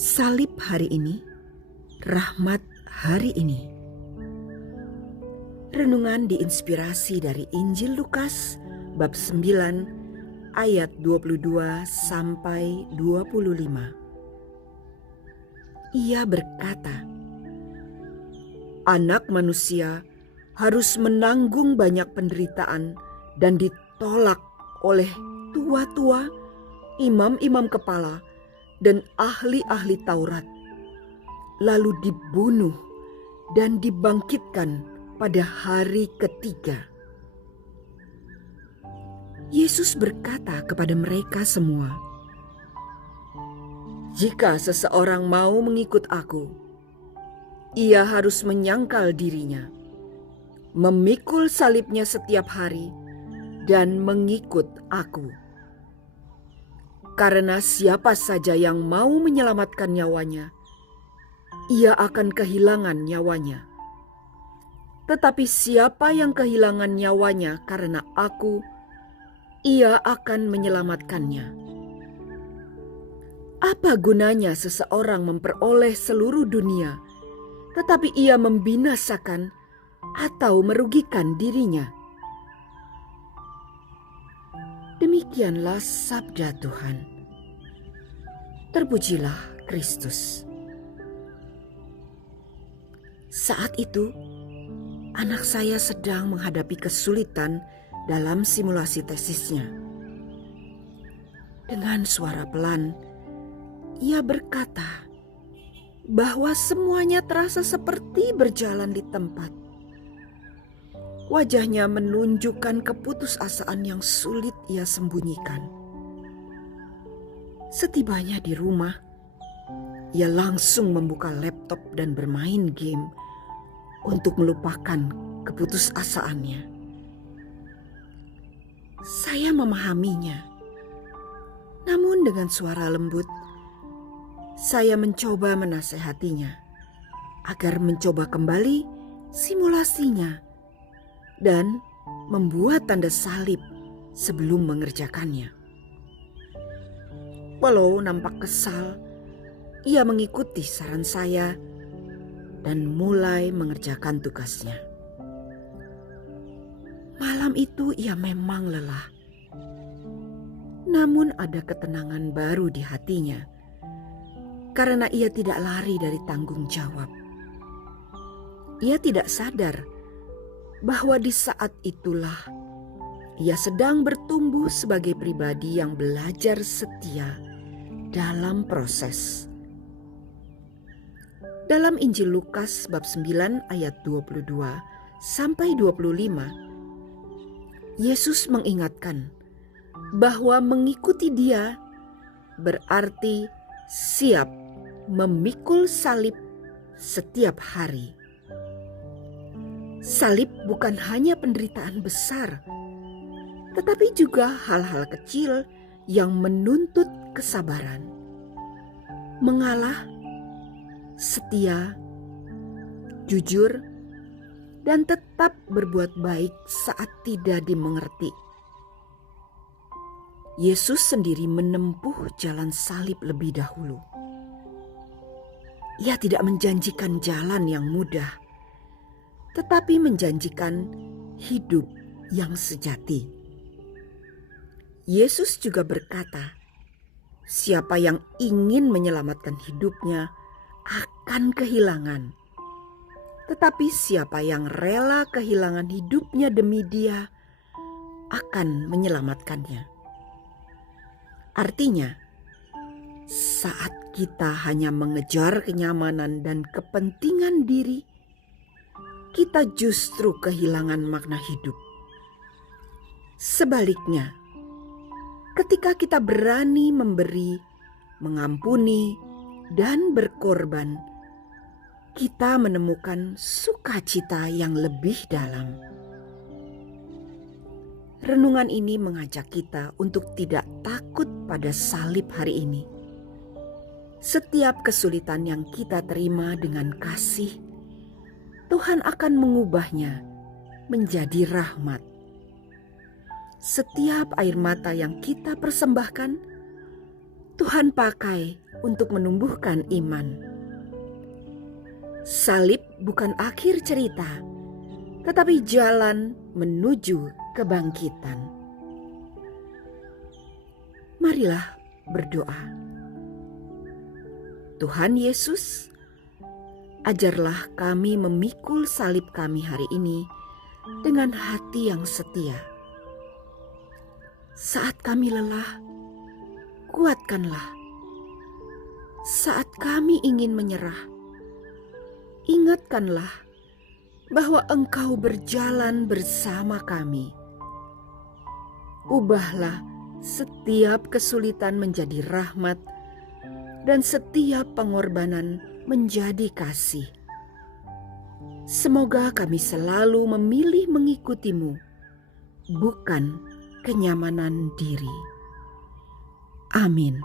Salib hari ini, rahmat hari ini. Renungan diinspirasi dari Injil Lukas bab 9 ayat 22 sampai 25. Ia berkata, "Anak manusia harus menanggung banyak penderitaan dan ditolak oleh tua-tua, imam-imam kepala, dan ahli-ahli Taurat, lalu dibunuh dan dibangkitkan pada hari ketiga." Yesus berkata kepada mereka semua, "Jika seseorang mau mengikut Aku, ia harus menyangkal dirinya, memikul salibnya setiap hari, dan mengikut Aku. Karena siapa saja yang mau menyelamatkan nyawanya, ia akan kehilangan nyawanya. Tetapi siapa yang kehilangan nyawanya karena Aku, ia akan menyelamatkannya. Apa gunanya seseorang memperoleh seluruh dunia, tetapi ia membinasakan atau merugikan dirinya?" Demikianlah sabda Tuhan. Terpujilah Kristus. Saat itu, anak saya sedang menghadapi kesulitan dalam simulasi tesisnya. Dengan suara pelan, ia berkata bahwa semuanya terasa seperti berjalan di tempat. Wajahnya menunjukkan keputusasaan yang sulit ia sembunyikan. Setibanya di rumah, ia langsung membuka laptop dan bermain game untuk melupakan keputusasaannya. Saya memahaminya, namun dengan suara lembut, saya mencoba menasehatinya agar mencoba kembali simulasinya dan membuat tanda salib sebelum mengerjakannya. Walau nampak kesal, ia mengikuti saran saya dan mulai mengerjakan tugasnya. Malam itu ia memang lelah, namun ada ketenangan baru di hatinya karena ia tidak lari dari tanggung jawab. Ia tidak sadar bahwa di saat itulah ia sedang bertumbuh sebagai pribadi yang belajar setia dalam proses. Dalam Injil Lukas bab 9 ayat 22 sampai 25, Yesus mengingatkan bahwa mengikuti Dia berarti siap memikul salib setiap hari. Salib bukan hanya penderitaan besar, tetapi juga hal-hal kecil yang menuntut kesabaran, mengalah, setia, jujur, dan tetap berbuat baik saat tidak dimengerti. Yesus sendiri menempuh jalan salib lebih dahulu. Ia tidak menjanjikan jalan yang mudah, tetapi menjanjikan hidup yang sejati. Yesus juga berkata, "Siapa yang ingin menyelamatkan hidupnya akan kehilangan. Tetapi siapa yang rela kehilangan hidupnya demi Dia akan menyelamatkannya." Artinya, saat kita hanya mengejar kenyamanan dan kepentingan diri, kita justru kehilangan makna hidup. Sebaliknya, ketika kita berani memberi, mengampuni, dan berkorban, kita menemukan sukacita yang lebih dalam. Renungan ini mengajak kita untuk tidak takut pada salib hari ini. Setiap kesulitan yang kita terima dengan kasih, Tuhan akan mengubahnya menjadi rahmat. Setiap air mata yang kita persembahkan, Tuhan pakai untuk menumbuhkan iman. Salib bukan akhir cerita, tetapi jalan menuju kebangkitan. Marilah berdoa. Tuhan Yesus, ajarlah kami memikul salib kami hari ini dengan hati yang setia. Saat kami lelah, kuatkanlah. Saat kami ingin menyerah, ingatkanlah bahwa Engkau berjalan bersama kami. Ubahlah setiap kesulitan menjadi rahmat dan setiap pengorbanan menjadi kasih. Semoga kami selalu memilih mengikutimu, bukan kenyamanan diri. Amin.